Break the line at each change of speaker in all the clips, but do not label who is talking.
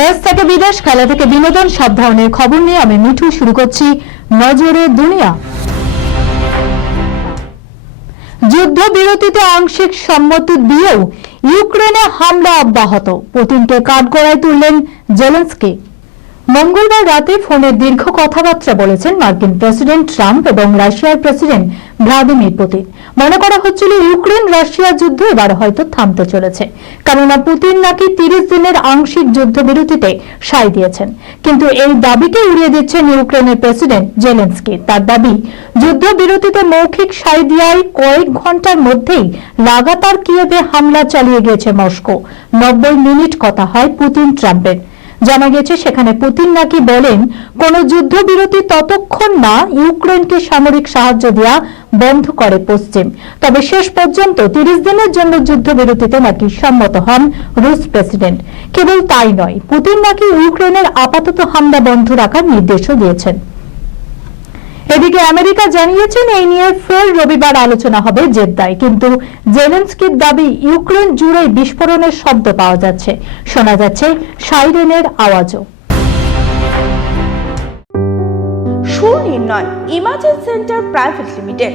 দেশ থেকে বিদেশ খেলা থেকে বিনোদন সব ধরনের খবর নিয়ে আমি মিঠু শুরু করছি নজরে দুনিয়া। যুদ্ধ বিরতিতে আংশিক সম্মতি দিয়েও ইউক্রেনে হামলা অব্যাহত। পুতিনকে কাঠগড়ায় তুললেন জেলেন্সকি। মঙ্গলবার রাতে ফোনে দীর্ঘ কথাবার্তা বলেছেন মার্কিন প্রেসিডেন্ট ট্রাম্প এবং রাশিয়ার প্রেসিডেন্ট ভ্লাদিমির পুতিন। মনে করা হচ্ছিল ইউক্রেন রাশিয়া যুদ্ধ এবার হয়তো থামতে চলেছে, কেননা পুতিন নাকি তিরিশ দিনের আংশিক যুদ্ধবিরতিতে সাই দিয়েছেন। কিন্তু এই দাবিকে উড়িয়ে দিচ্ছেন ইউক্রেনের প্রেসিডেন্ট জেলেন্সকি। তার দাবি, যুদ্ধবিরতিতে মৌখিক সাই দেওয়ায় কয়েক ঘণ্টার মধ্যেই লাগাতার কিয়েভে হামলা চালিয়ে গিয়েছে মস্কো। নব্বই মিনিট কথা হয় পুতিন ট্রাম্পের জানা গেছে সেখানে পুতিন নাকি বলেন, কোন যুদ্ধবিরতি ততক্ষণ না ইউক্রেনকে সামরিক সাহায্য দেওয়া বন্ধ করে পশ্চিম। তবে শেষ পর্যন্ত তিরিশ দিনের জন্য যুদ্ধবিরতিতে নাকি সম্মত হন রুশ প্রেসিডেন্ট। কেবল তাই নয়, পুতিন নাকি ইউক্রেনের আপাতত হামলা বন্ধ রাখার নির্দেশও দিয়েছেন। এদিকে আমেরিকা জানিয়েছেন এই নিয়ে ফের রবিবার আলোচনা হবে জেদ্দায়। কিন্তু জেলেন্সকির দাবি, ইউক্রেন জুড়ে বিস্ফোরণের শব্দ পাওয়া যাচ্ছে। শোনা যাচ্ছে সাইরেনের আওয়াজও।
Sunirnoy emergency centre private limited.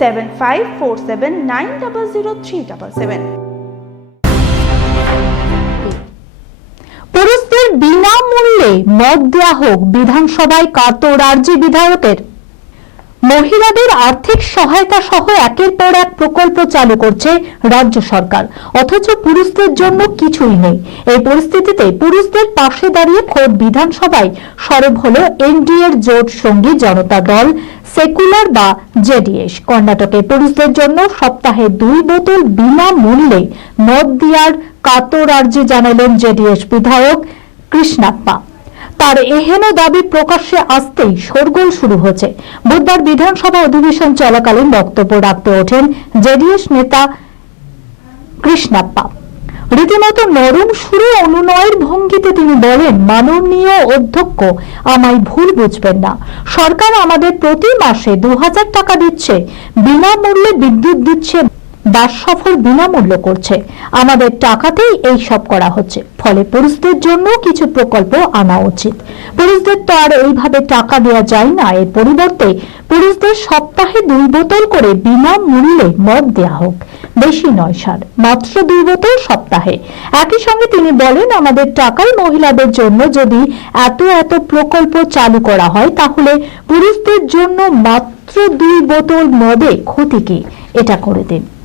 seven five four seven nine double zero three seven
পুরুষদের বিনামূল্যে মদ দেওয়া হোক বিধানসভায় কাতর আর্জি বিধায়কের। মহিলাদের আর্থিক সহায়তা সহ একের পর এক প্রকল্প চালু করছে রাজ্য সরকার। অথচ পুরুষদের জন্য কিছুই নেই। এই পরিস্থিতিতে পুরুষদের পাশে দাঁড়িয়ে খোদ বিধানসভায় সরব হল এনডিএর জোট সঙ্গী জনতা দল, সেকুলার বা জেডিএস। কর্ণাটকে পুরুষদের জন্য সপ্তাহে দুই বোতল বিনামূল্যে মদ দেওয়ার কাতর আর্জি জানালেন জেডিএস বিধায়ক কৃষ্ণাপ্পা। তার এহেন দাবি প্রকাশ্যে আসতেই শোরগোল শুরু হয়েছে। বুধবার বিধানসভা অধিবেশন চলাকালীন বক্তব্য রাখতে ওঠেন জেডিএস নেতা কৃষ্ণাপ্পা। রীতিমতো নরম সুরে অনুনয়ের ভঙ্গিতে তিনি বলেন, মাননীয় অধ্যক্ষ, আমায় ভুল বুঝবেন না। সরকার আমাদের প্রতি মাসে দু হাজার টাকা দিচ্ছে, বিনামূল্যে বিদ্যুৎ দিচ্ছে বাস সফর বিনামূল্য করছে। আমাদের টাকাতেই এই সব করা হচ্ছে। ফলে পুরুষদের জন্য কিছু প্রকল্প আনা উচিত। পুরুষদের তো আর এইভাবে টাকা দেওয়া যায় না। এর পরিবর্তে পুরুষদের সপ্তাহে দুই বোতল করে বিনামূল্যে মদ দেওয়া হোক। বেশি নয় সার মাত্র দুই বোতল সপ্তাহে। একই সঙ্গে তিনি বলেন, আমাদের টাকাই মহিলাদের জন্য যদি এত এত প্রকল্প চালু করা হয়, তাহলে পুরুষদের জন্য মাত্র দুই বোতল মদে ক্ষতি কি? এটা করে দিন।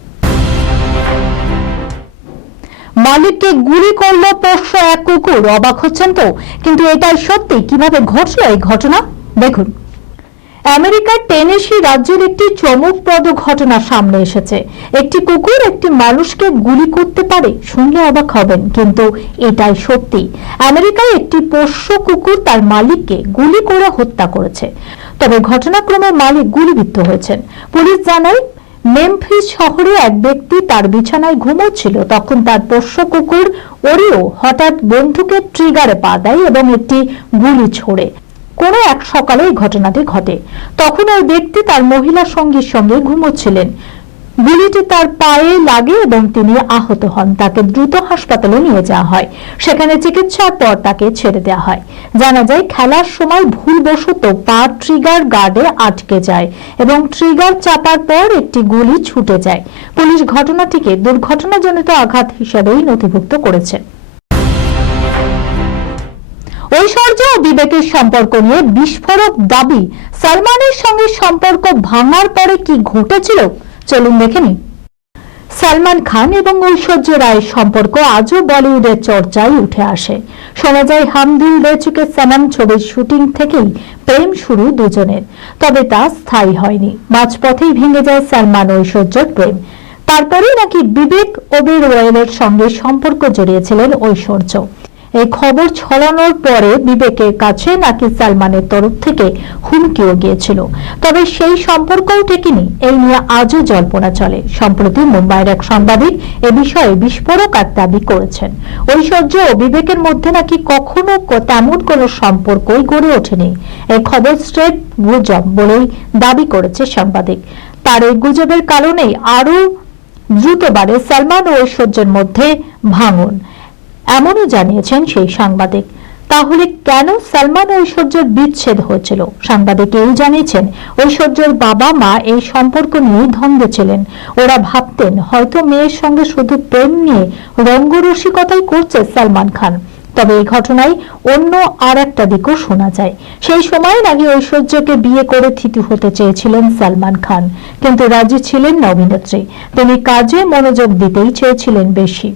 মালিককে গুলি করল পোষ্য এক কুকুর। অবাক হচ্ছেন তো? কিন্তু এটাই সত্যি। কীভাবে ঘটলো এই ঘটনা? দেখুন। আমেরিকার টেনেসি রাজ্যের একটি চমকপ্রদ ঘটনা সামনে এসেছে। একটি কুকুর একটি মানুষকে গুলি করতে পারে শুনলে অবাক হবেন, কিন্তু এটাই সত্যি। আমেরিকায় একটি পোষ্য কুকুর তার মালিককে গুলি করে হত্যা করেছে। তবে ঘটনাক্রমে মালিক গুলিবিদ্ধ হয়েছেন। পুলিশ জানায় মেমফিস শহরে এক ব্যক্তি তার বিছানায় ঘুমোচ্ছিল। তখন তার পোষ্য কুকুর ওরিও হঠাৎ বন্ধুকে ট্রিগারে পা দেয় এবং একটি গুলি ছোড়ে। কোনো এক সকালে এই ঘটনাটি ঘটে। তখন ওই ব্যক্তি তার মহিলা সঙ্গীর সঙ্গে ঘুমোচ্ছিলেন। গুলিটি তার পায়ে লাগে এবং তিনি আহত হন। তাকে দ্রুত হাসপাতালে নিয়ে যাওয়া হয়। সেখানে চিকিৎসার পর তাকে ছেড়ে দেওয়া হয়। জানা যায়, খেলার সময় ভুলবশত পা ট্রিগার গার্ডে আটকে যায় এবং ট্রিগার চাপার পর একটি গুলি ছুটে যায়। পুলিশ ঘটনাটিকে দুর্ঘটনাজনিত আঘাত হিসেবেই নথিভুক্ত করেছে। ঐশ্বর্য ও বিবেকের সম্পর্ক নিয়ে বিস্ফোরক দাবি, সালমানের সঙ্গে সম্পর্ক ভাঙার পরে কি ঘটেছিল? চলুন দেখে নিই। সালমান খান এবং ঐশ্বর্য রায়ের সম্পর্ক আজও বলিউডের চর্চায় উঠে আসে। শোনা যায় হাম দিল দে চুকে সনম ছবির শুটিং থেকেই প্রেম শুরু দুজনের, তবে তা স্থায়ী হয়নি। মাঝপথেই ভেঙে যায় সালমান ঐশ্বর্যর প্রেম। তারপরেই নাকি বিবেক ওবেরওয়েলের সঙ্গে সম্পর্ক জড়িয়েছিলেন ঐশ্বর্য। এই খবর ছড়ানোর পরে বিবেকের কাছে নাকি সালমানের তরফ থেকে হুমকিও গিয়েছিল। তবে সেই সম্পর্কও টেকেনি এই নিয়ে আজও জল্পনা চলে। সম্প্রতি মুম্বাইয়ের এক সাংবাদিক এ বিষয়ে বিস্ফোরক আর দাবি করেছেন। ঐশ্বর্য ও বিবেকের মধ্যে নাকি কখনো তেমন কোনো সম্পর্কই গড়ে ওঠেনি। এই খবর স্ট্রেট গুজব বলেই দাবি করেছে সাংবাদিক। তার এই গুজবের কারণেই আরও দ্রুত বাড়ে সালমান ও ঐশ্বর্যের মধ্যে ভাঙন। এমনও জানিয়েছেন সেই সাংবাদিক। তাহলে কেন সালমান ঐশ্বর্যের বিচ্ছেদ হয়েছিল? সাংবাদিক এই জানিয়েছেন, ঐশ্বর্যের বাবা মা এই সম্পর্ক নিয়ে ধন্দে ছিলেন। ওরা ভাবতেন, হয়তো মেয়ের সঙ্গে শুধু প্রেম নিয়ে রঙ্গরসিকতাই করছে সালমান খান। তবে এই ঘটনায় অন্য আর একটা দিকও শোনা যায়। সেই সময় নাকি ঐশ্বর্যকে বিয়ে করে থিতু হতে চেয়েছিলেন সালমান খান। কিন্তু রাজি ছিলেন অভিনেত্রী তিনি কাজে মনোযোগ দিতেই চেয়েছিলেন বেশি।